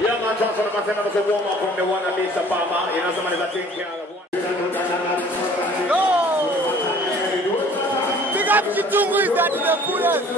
Yeah, man, transfer the man, say warm up from the one that Lisa Palmer. You know, somebody that take care of one. Yo! Big up Kitungu is that in the fullest.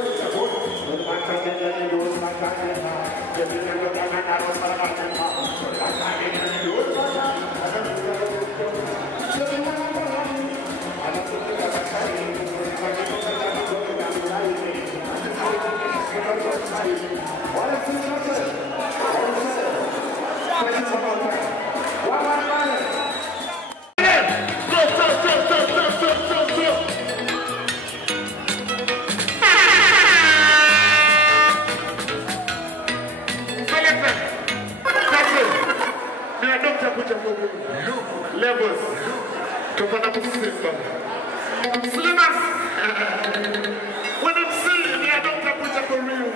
Levels to find out the system. Slimmers. When I'm seeing me, I don't have put up a real.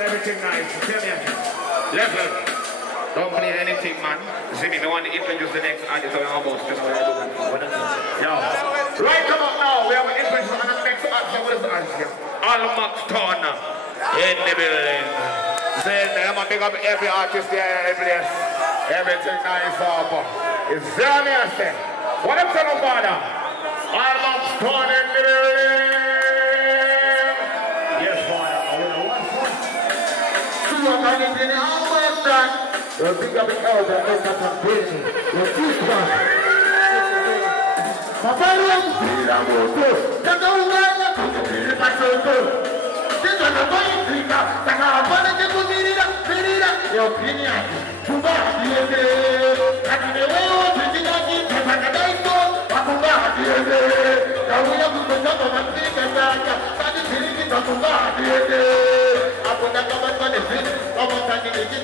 Everything nice. Tell me. Level. Don't believe anything, man. See me, I want to introduce the next artist of our boss. Yo. Right about now, we have an introduction on the next artist. What is the artist? Almax Turner. In the building. Saying I'm going to pick up every artist there, every place. Everything nice up. It's there, me, I say. What I'm saying about that? Almax Turner in the building. You're big up the elder, make that a busy. You're too strong. Papa, you're good. That's all right. That's so good. This is a boy in Africa. That's how I'm going to get it. Your opinion. Too bad, you say. And the way you're drinking that in the paradise, I'm bad, you say. Now we have to go down on the thing and that is really not too bad, you say. I'm going to come back on the thing. I'm going to get it.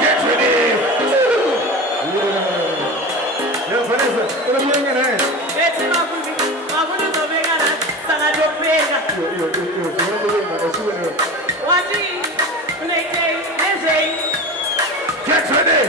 Get Next ready.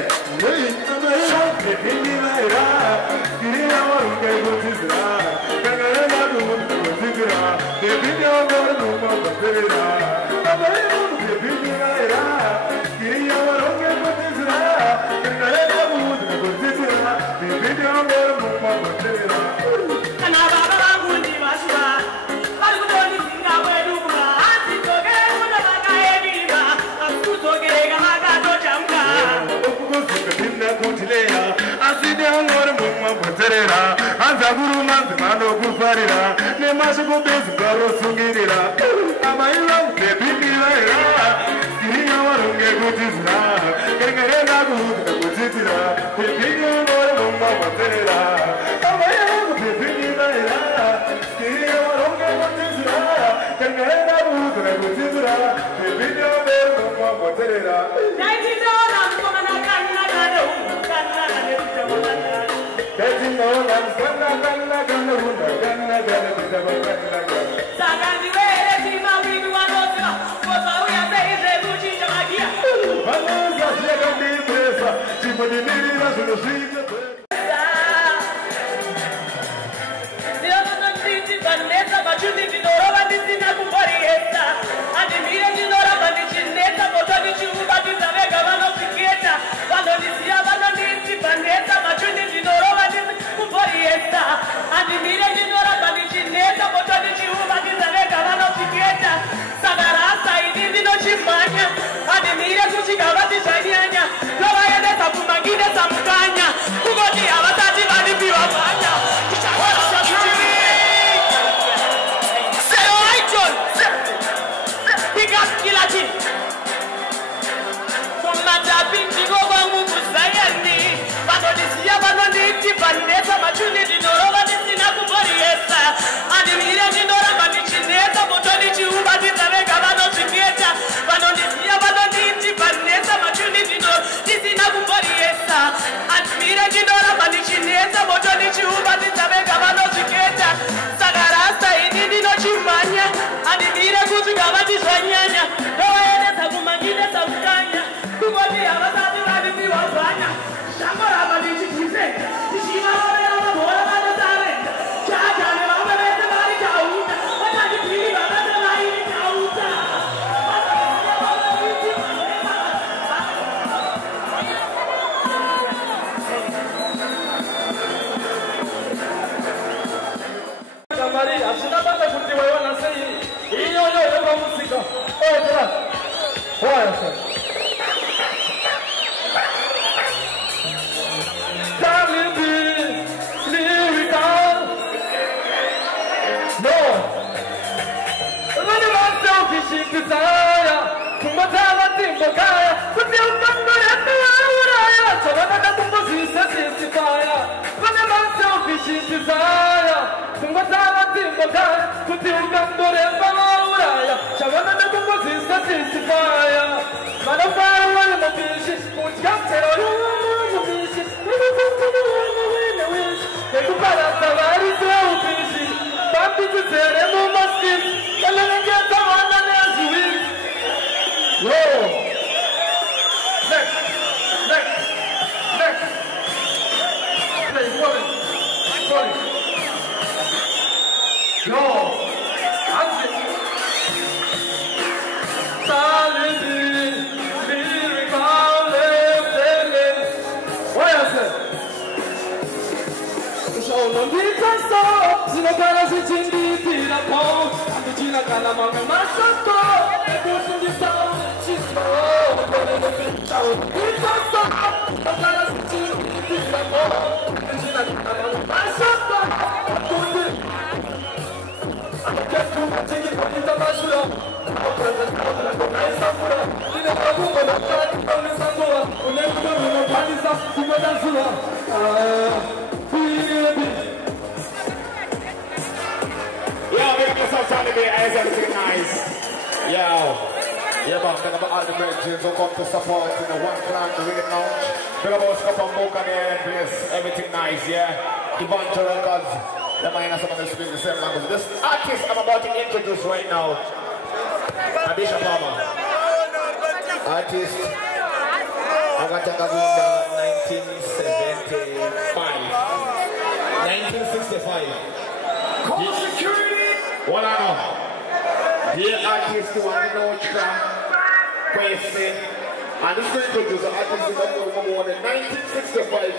And this is going to the artist in the number 1965.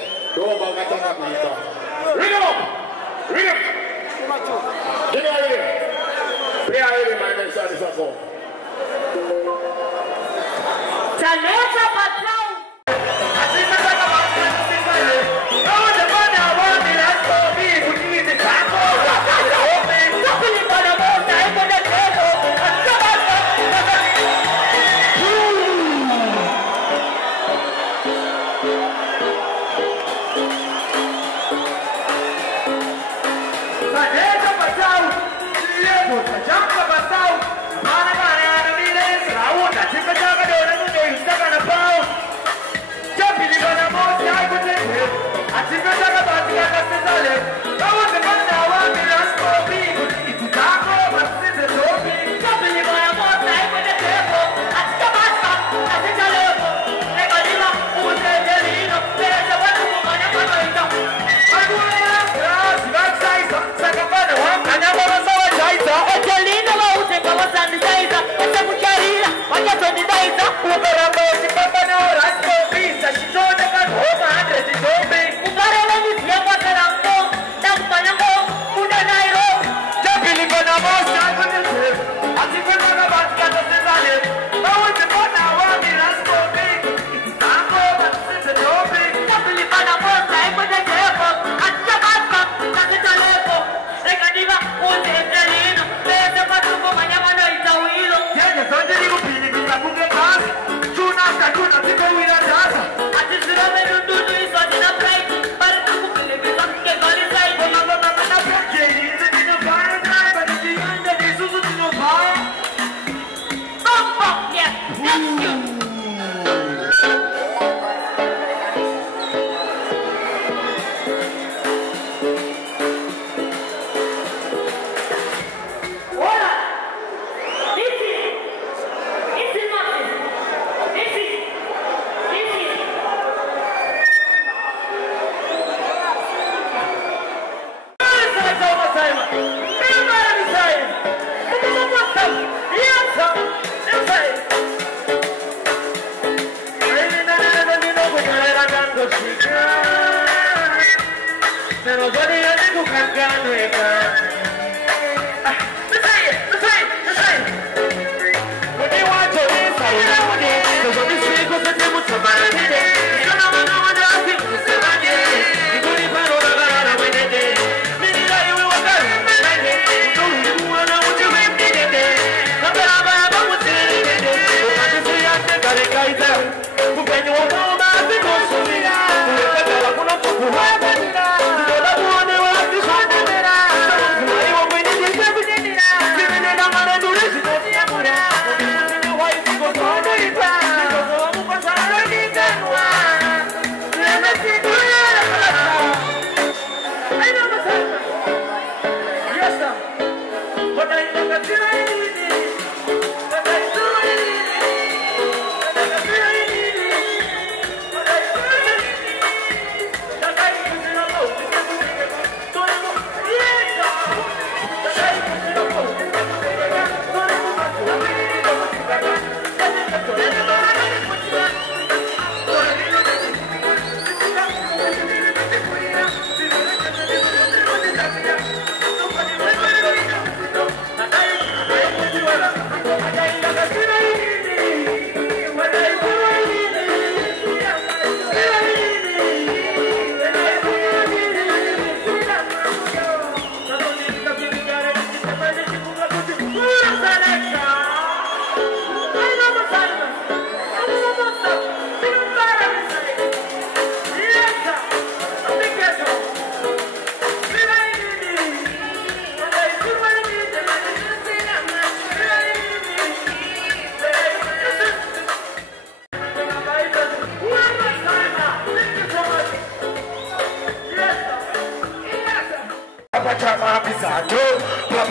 Ring up! Ring up! Give me a ring. Play a ring, my next artist will go. Chanesa Patrão! Assim que você acaba de fazer, onde vai a voz de las comigo, que me saco, só que ele vai na bolsa, é quando eu chego,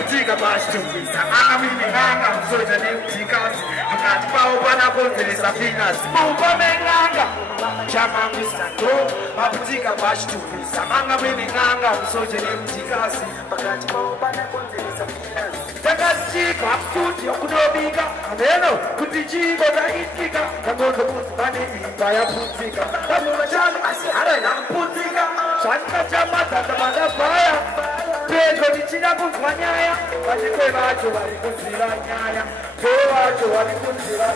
maputika pashitumbisa manga miminganga msoja nemtikazi akati pawo panakonzeresa finasi mupamenyanga chamangwisando maputika pashitumbisa manga miminganga msoja nemtikazi akati pawo panakonzeresa finasi takachika futi yokunobika ameno kuti chiko taitika kamondo kuti pane imba yaputika kamuna chanu asihara inaputika zvanika chamatata madabhaya pedyo ndichida kunzwa nyaya vachikwe vacho vari kunzira nyaya veo vacho vari kunzira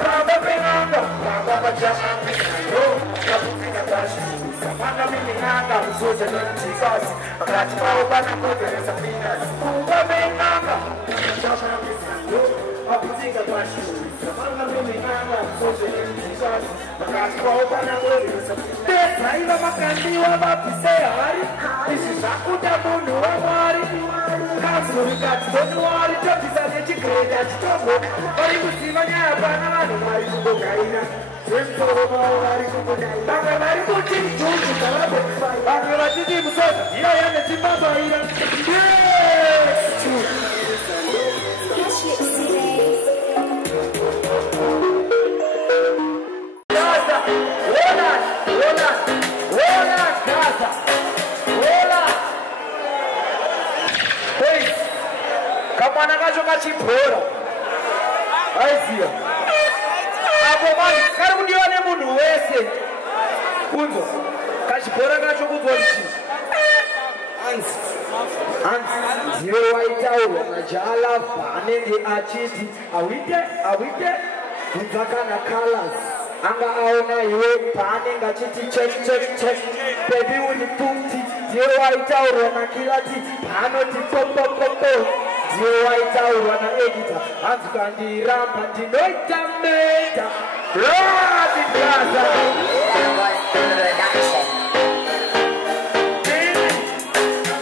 pamba penanga pamba pachamanganayo kaputika pashitumbisa manga miminganga musoja nemtikazi pakati pavo panakonzeresa finasi kumba menanga maputika pashitumbisa manga miminganga musoja nemtikazi pakati pavo panakonzeresa ndezaiva makandiwa vabvise hari izvi zvakuda munhu wamwari kanzurikati donuwari tobvisa nechigiredi achitombo vari kuziva nyaya pana vanhu vari kungogaira zemsoro mavo vari kungodaira vamwe vari kuti junju dzavabo vamwe vachiti musoza iyo yanedzimbabaira kamwana kacho kachibhora aiziya apo mani kari kudiwa nemunhu wese kunzwa kachibhora kacho kunzwa kuti hanzi ndiwe waitaurwa najalava anenge achiti awite kunza kana colors anga aona iwe paanenge achiti check bebi uri puti ndiwe waitaurwa nakilati paanoti popopopo ndiwe waitaurwa naedita hanzi kandiramba ndinoita meta radigaza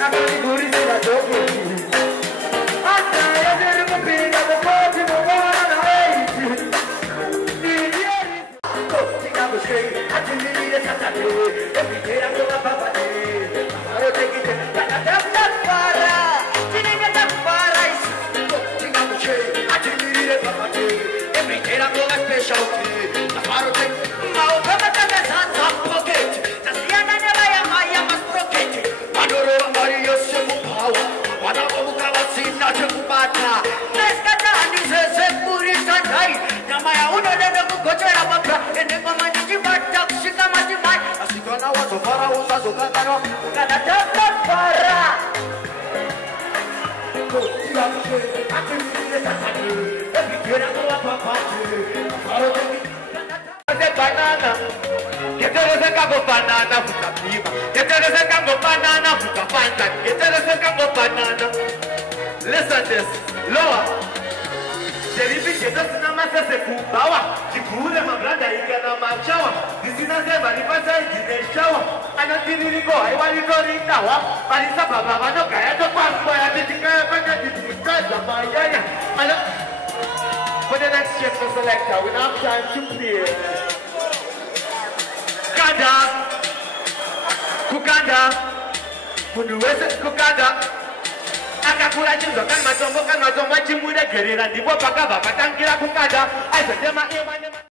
akanigurisira doketi andaezeri kupinda mukoti mumwana eiti ndiyeritingamushei atindirire satane ekitera kuvababade arotekite takatafara tinenge takufara isi tingamushei atindirire babade ekitera kuva specialty arotekite maokamatangazanza poketi tasiyana nevayamaya masproketi vanorova mari yose mupawa vanavomukavatsina chekubata neskatandizezekurisanai nyama yaunodede kugochera mabra enekwamandichibata kusvika matimai asikana wazofara usazokanganwa kana takafara banana banana kutapima banana kutapanda banana listen this lower Sina masese kubawa Chikure mabranda ikana machawa Disina sema nipasa ijineshawa Anatiniliko haiwaliko rindawa Marisa baba wano kaya topangwa ya titika ya panya titikaza mayaya For the next shift of selector we have time to play Kukanda Kunuweze kukanda akakura chinzwa kan matombo chimure gerera ndipo pakabva patangira kukanda aizotema